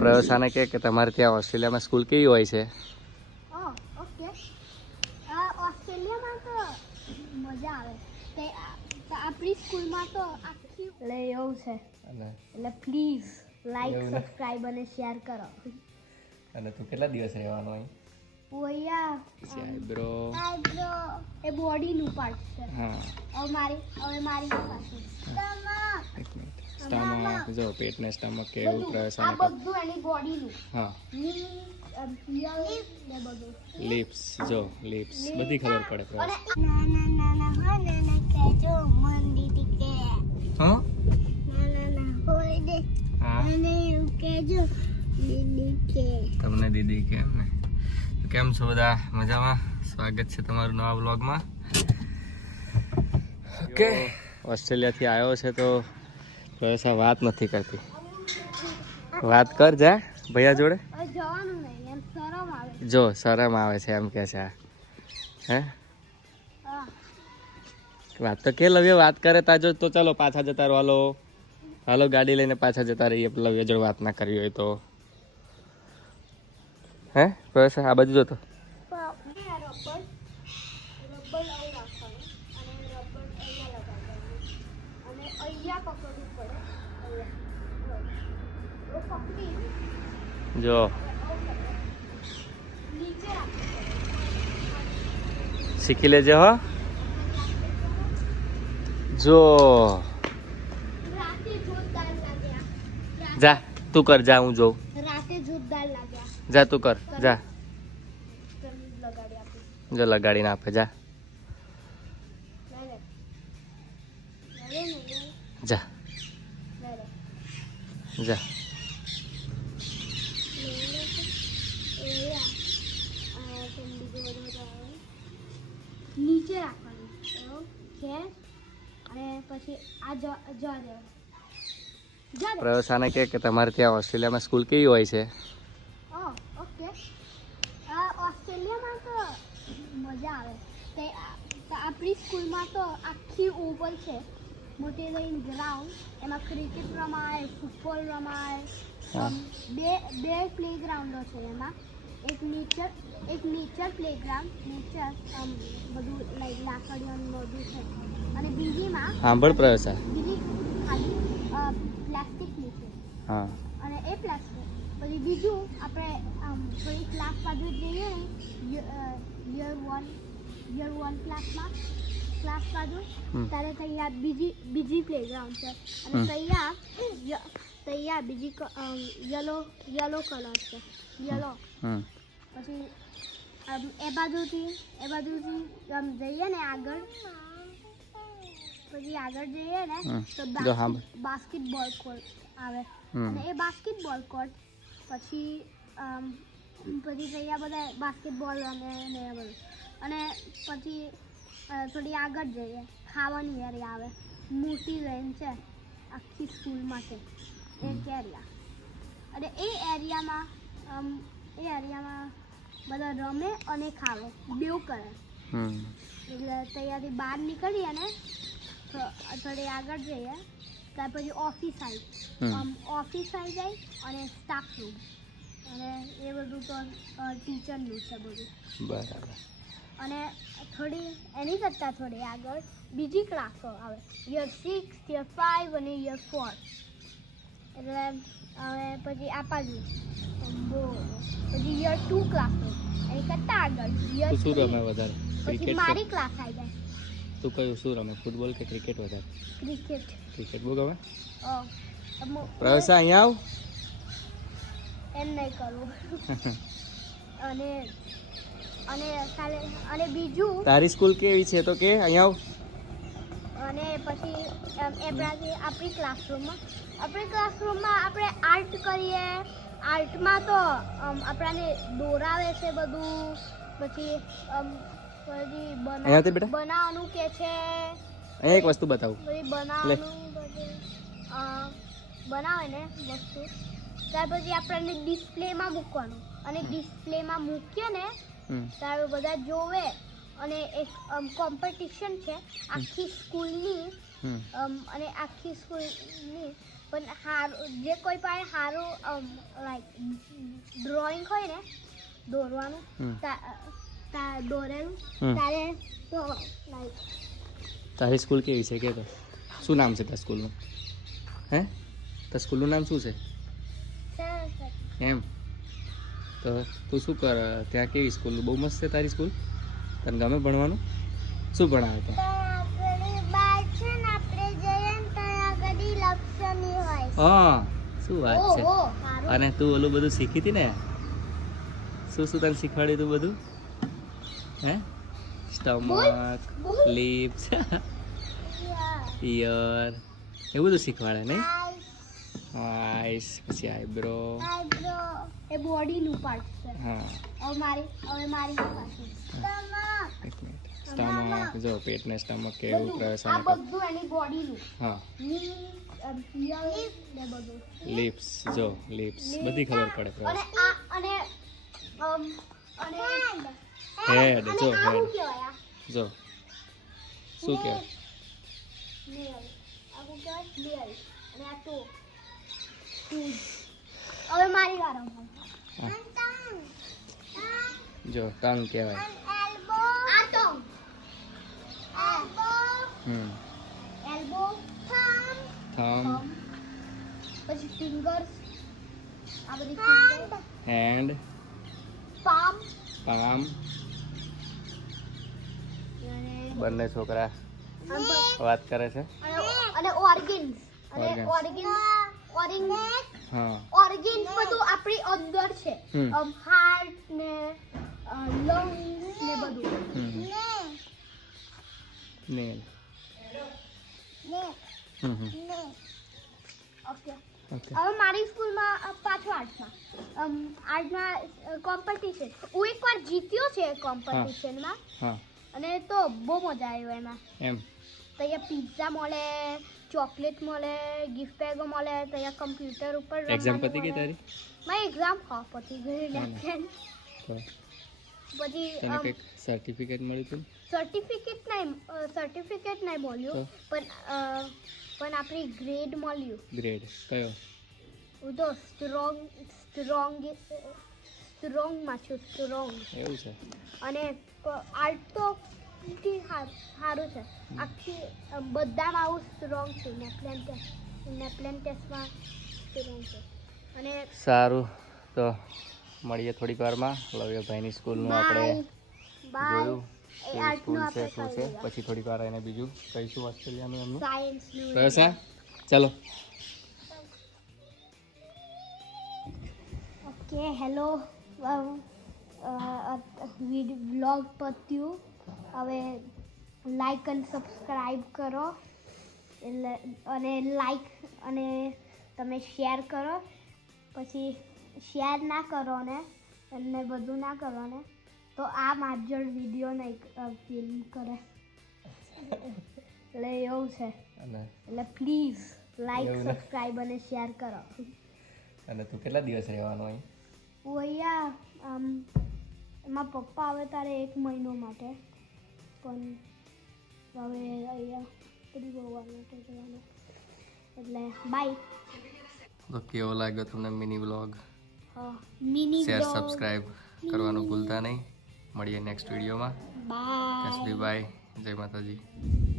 પ્રયોસાને કે તમારે ત્યાં ઓસ્ટ્રેલિયામાં સ્કૂલ કેવી હોય છે? ઓકે, ઓસ્ટ્રેલિયામાં તો મજા આવે તે આપણી સ્કૂલમાં તો આખી એટલે એવું છે. એટલે પ્લીઝ લાઈક, સબસ્ક્રાઇબ અને શેર કરો. અને તું કેટલા દિવસ રહેવાનો અહીં? ઓયા આઈબ્રો એ બોડીનું પાર્ટ છે. હા, હવે મારી પાસે સ્ટમક જો પેટ ને સ્ટમક કે એવું આ પ્રયોસાને બધું એની બોડીનું. હા, ને બધું લિપ્સ જો લિપ્સ બધી ખબર પડે પ્રયોસ. હા હા તમને દીદી કે એમ ને. કેમ છો બધા? મજામાં? સ્વાગત છે તમારું નવા વ્લોગમાં. ઓકે, ઓસ્ટ્રેલિયાથી આવ્યો છે તો પ્રયોસા વાત નથી કરતી. વાત કર જા ભૈયા જોડે. જવાનું નહીં, એમ શરમ આવે. જો શરમ આવે છે એમ કે છે. હે વાત તો કે લવ્ય વાત કરે તાજો તો ચાલો પાછા જતા રહો. હાલો હાલો ગાડી લઈને પાછા જતા રહીએ. લવ્ય જોડે વાત ના કરવી હોય તો. હે પ્રયોસા આ બાજુ જોતો. જો શીખી લેજે હો. જો જા તું કર, જા હું જોઉં. રાતે જોરદાર લાગ્યા. જા તું કર, જા લગાડી આપી. જો લગાડીને આપે. જા જા જા. નીચે રાખવાનું ઓકે, અને પછી આ જા પ્રયોસાને કે તમારે ત્યાં ઓસ્ટ્રેલિયામાં સ્કૂલ કેવી હોય છે? ઓકે, ઓસ્ટ્રેલિયામાં તો મજા આવે તે આપણી સ્કૂલમાં તો આખી ઓવલ છે, મોટી લઈને ગ્રાઉન્ડ. એમાં ક્રિકેટ રમાય, ફૂટબોલ રમાય. બે પ્લેગ્રાઉન્ડો છે એમાં. એક નેચર પ્લેગ્રાઉન્ડ, નેચર બધું લાઈક લાકડીઓનું બધું છે. અને બીજીમાં સાંભળ પ્રયોસા, બીજી ખાલી પ્લાસ્ટિકની છે. હા, અને એ પ્લાસ્ટિક પછી બીજું આપણે થોડી ક્લાસ બાજુ જઈએ ને યર વન ક્લાસ બાજુ ત્યારે તૈયાર બીજી પ્લેગ્રાઉન્ડ છે. અને તૈયાર બીજી યલો કલર છે, યલો. પછી એ બાજુથી જઈએ ને આગળ, પછી આગળ જઈએ ને તો બાસ્કેટબોલ કોર્ટ આવે. અને એ બાસ્કેટબોલ કોર્ટ પછી તૈયાર બધા બાસ્કેટબોલ રમે ને એ બધું. અને પછી થોડી આગળ જઈએ, ખાવાની એરિયા આવે. મોટી રેન્જ છે આખી સ્કૂલ માટે એક એરિયા. અને એ એરિયામાં બધા રમે અને ખાવે બેઉ કરે. એટલે ત્યાંથી બહાર નીકળીએ ને થોડી આગળ જઈએ ત્યાર પછી ઓફિસ આવી જાય અને સ્ટાફ રૂમ અને એ બધું તો ટીચરનું છે બધું. બરાબર. અને એની કરતાં થોડી આગળ બીજી ક્લાસો આવે, યર 6, યર 5 અને યર 4. એટલે હવે પછી આ બાજુ પછી યર 2 ક્લાસો. એની કરતાં આગળ યર શું રમે વધારે? પછી મારી ક્લાસ આવી જાય. તું કયું શું રમે, ફૂટબોલ કે ક્રિકેટ વધારે? ક્રિકેટ બહુ ગમે. પ્રયોસા અહીંયા આવ. એમ નહીં કરું. અને બીજું તારી સ્કૂલ કેવી છે તો કે અહીંયા આવ. અને પછી આપણી ક્લાસરૂમમાં આપણે આર્ટ કરીએ. આર્ટમાં તો આપણને દોરાવે છે બધું. પછી બનાવવાનું કે છે. અહીંયા એક વસ્તુ બતાવું. પછી બનાવવાનું બનાવે ને વસ્તુ, ત્યાર પછી આપણને ડિસ્પ્લેમાં મૂકવાનું. અને ડિસ્પ્લેમાં મૂકીએ ને ત્યારે બધા જોવે. અને એક કોમ્પિટિશન છે આખી સ્કૂલની. અને આખી સ્કૂલની પણ હારું જે કોઈ પાસે સારું લાઈક ડ્રોઈંગ હોય ને દોરવાનું હમ. દોરેલું હમ. ત્યારે તો લાઈક તારી સ્કૂલ કેવી છે કે તો શું નામ છે તારા સ્કૂલનું હે તારા સ્કૂલનું નામ શું છે એમ તો તું શું કર ત્યાં કેવી સ્કૂલ બહુ મસ્ત છે તારી સ્કૂલ તને ગમે ભણવાનું શું ભણાવે તો હા શું વાત છે અને તું ઓલું બધું શીખી હતી ને શું શું તને શીખવાડ્યું તું બધું હે સ્ટમક લિપ્સ ઈયર એવું બધું શીખવાડે નહીં આઈસ પછી આઈબ્રો એ બોડીનું પાર્ટ છે હા હવે મારી પાસે એક મિનિટ સ્ટમક જો પેટને સ્ટમક કે એવું આ પ્રવેશ બધું એની બોડીનું હા ને બધું લિપ્સ જો લિપ્સ બધી ખબર પડે અને પ્રવેશ આ અને અને હેડ જો આ શું હેડ કહેવાય જો શું કહેવાય નેલ આ શું કહેવાય નેલ અને આ ટો હવે મારી વાર હા. જો ટંગ કહેવાય આ ટંગ હમ એલ્બો થમ પછી ફિંગર્સ આ બધી ફિંગર હેન્ડ પામ પામ અને બંને છોકરા વાત કરે છે અને ઓર્ગન્સ અને ઓર્ગન્સ હા ઓર્ગન્સ બધું આપણી અંદર છે હમ. હાર્ટ ને લંગ્સ ને બધું નેલ હમ ઓકે ઓકે હવે મારી સ્કૂલમાં પાછું આર્ટમાં કોમ્પિટિશન હું એકવાર જીત્યો છે કોમ્પિટિશનમાં હા અને તો બહુ મજા આવ્યો એમાં એમ તો અહીંયા પિઝા મળે ચોકલેટ મળે ગિફ્ટ બેગો મળે તો અહીંયા કમ્પ્યુટર ઉપર એક્ઝામ રમવાનું પતી ગઈ મળે. તારી મારી એક્ઝામ હા પતી ગઈ ના, ના. લેક્ચર તો પછી તને કંઈક સર્ટિફિકેટ મળ્યું હતું સર્ટિફિકેટ નહીં મળ્યું તો? પણ આપણી ગ્રેડ મળ્યું ગ્રેડ કયો હું તો સ્ટ્રોંગમાં છું સ્ટ્રોંગ એવું છે અને આર્ટ તો સારું છે આખી બધામાં આવું સ્ટ્રોંગ છું નેપ્લેન ટેસ્ટમાં સ્ટ્રોંગ છે અને સારું તો મળીએ થોડીક વારમાં લવ્યભાઈની સ્કૂલનું આપણે બાય જોયું એ કેવી આર્ટનું સ્કૂલ છે આપણે શું છે પછી થોડીક વાર એને બીજું કહીશું ઓસ્ટ્રેલિયાનું એમનું સાયન્સનું પ્રવેશા ચાલો ઓકે હેલો વ્લોગ પત્યું હવે લાઈક અને સબસ્ક્રાઈબ કરો એટલે અને લાઈક અને તમે શેર કરો પછી શેર ના કરો ને અને બધું ના કરો ને તો આ માજર વિડીયો નહીં ફિલ્મ કરે એટલે એવું છે અને એટલે પ્લીઝ લાઈક એવું ને? સબસ્ક્રાઈબ અને શેર કરો અને તું કેટલા દિવસ રહેવાનો અહીં હું અહીંયા એમાં પપ્પા આવે તારે 1 મહિનો માટે પણ હવે અહીંયા ફરી ગોવા માટે જવાનું એટલે બાય તો કેવો લાગ્યો તમને mini vlog mini share subscribe કરવાનું ભૂલતા નહીં મળીએ નેક્સ્ટ વિડીયોમાં બાય ત્યાં સુધી બાય જય માતાજી